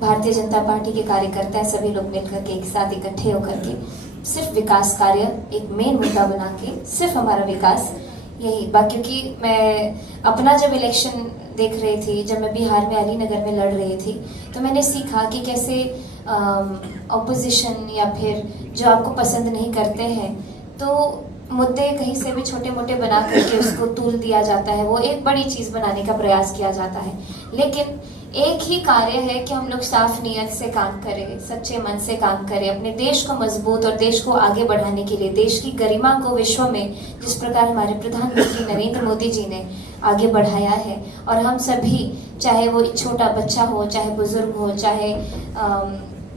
Bharatiya Janata party के कार्यकर्ता सभी लोग मिलकर के एक साथ इकट्ठे होकर के सिर्फ विकास कार्य एक मेन मुद्दा बना के सिर्फ हमारा विकास यही क्योंकि मैं अपना जब इलेक्शन देख रही थी, जब मैं बिहार में अलीनगर में लड़ रही थी, तो मैंने सीखा कि कैसे ऑपोजिशन या फिर जो आपको पसंद नहीं करते हैं तो मुद्दे कहीं से भी छोटे मोटे बना करके उसको तूल दिया जाता है, वो एक बड़ी चीज़ बनाने का प्रयास किया जाता है। लेकिन एक ही कार्य है कि हम लोग साफ नीयत से काम करें, सच्चे मन से काम करें, अपने देश को मजबूत और देश को आगे बढ़ाने के लिए, देश की गरिमा को विश्व में जिस प्रकार हमारे प्रधानमंत्री नरेंद्र मोदी जी ने आगे बढ़ाया है, और हम सभी, चाहे वो छोटा बच्चा हो, चाहे बुजुर्ग हो, चाहे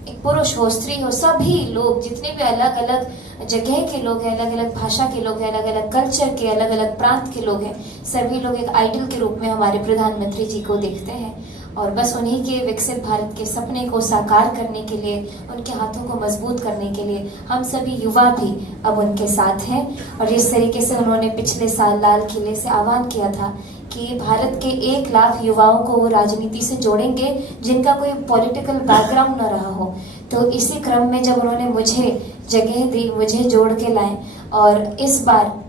एक पुरुष हो, स्त्री हो, सभी लोग, जितने भी अलग अलग जगह के लोग हैं, अलग अलग भाषा के लोग हैं, अलग अलग कल्चर के, अलग अलग प्रांत के लोग हैं, सभी लोग एक आइडल के रूप में हमारे प्रधानमंत्री जी को देखते हैं। और बस उन्हीं के विकसित भारत के सपने को साकार करने के लिए, उनके हाथों को मजबूत करने के लिए हम सभी युवा भी अब उनके साथ हैं। और जिस तरीके से उन्होंने पिछले साल लाल किले से आह्वान किया था कि भारत के 1 लाख युवाओं को वो राजनीति से जोड़ेंगे जिनका कोई पॉलिटिकल बैकग्राउंड न रहा हो, तो इसी क्रम में जब उन्होंने मुझे जगह दी, मुझे जोड़ के लाए, और इस बार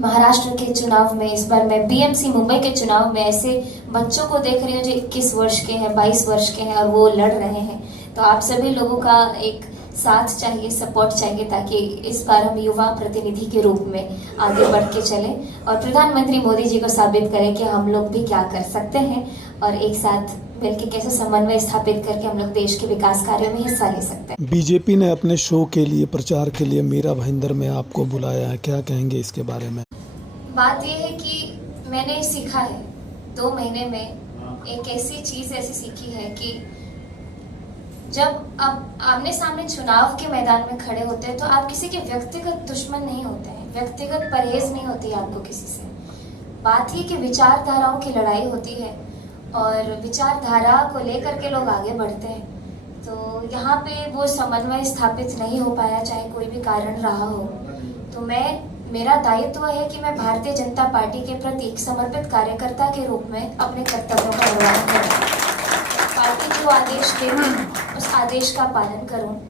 महाराष्ट्र के चुनाव में, इस बार मैं बीएमसी मुंबई के चुनाव में ऐसे बच्चों को देख रही हूँ जो 21 वर्ष के हैं, 22 वर्ष के हैं और वो लड़ रहे हैं। तो आप सभी लोगों का एक साथ चाहिए, सपोर्ट चाहिए, ताकि इस बार हम युवा प्रतिनिधि के रूप में आगे बढ़ के चलें और प्रधानमंत्री मोदी जी को साबित करें कि हम लोग भी क्या कर सकते हैं और एक साथ मिलकर कैसे समन्वय स्थापित करके हम लोग देश के विकास कार्यों में हिस्सा ले सकते हैं। बीजेपी ने अपने शो के लिए, प्रचार के लिए मीरा भाईंदर में आपको बुलाया है, क्या कहेंगे इसके बारे में? बात यह है कि मैंने सीखा है 2 महीने में, एक ऐसी चीज़ ऐसी सीखी है कि जब आप आमने सामने चुनाव के मैदान में खड़े होते हैं तो आप किसी के व्यक्तिगत दुश्मन नहीं होते हैं, व्यक्तिगत परहेज नहीं होती आपको किसी से। बात ही कि विचारधाराओं की लड़ाई होती है और विचारधारा को लेकर के लोग आगे बढ़ते हैं। तो यहाँ पे वो समन्वय स्थापित नहीं हो पाया, चाहे कोई भी कारण रहा हो। तो मेरा दायित्व है कि मैं भारतीय जनता पार्टी के प्रति एक समर्पित कार्यकर्ता के रूप में अपने कर्तव्यों का निर्वहन करूं, पार्टी जो आदेश देगी उस आदेश का पालन करूं।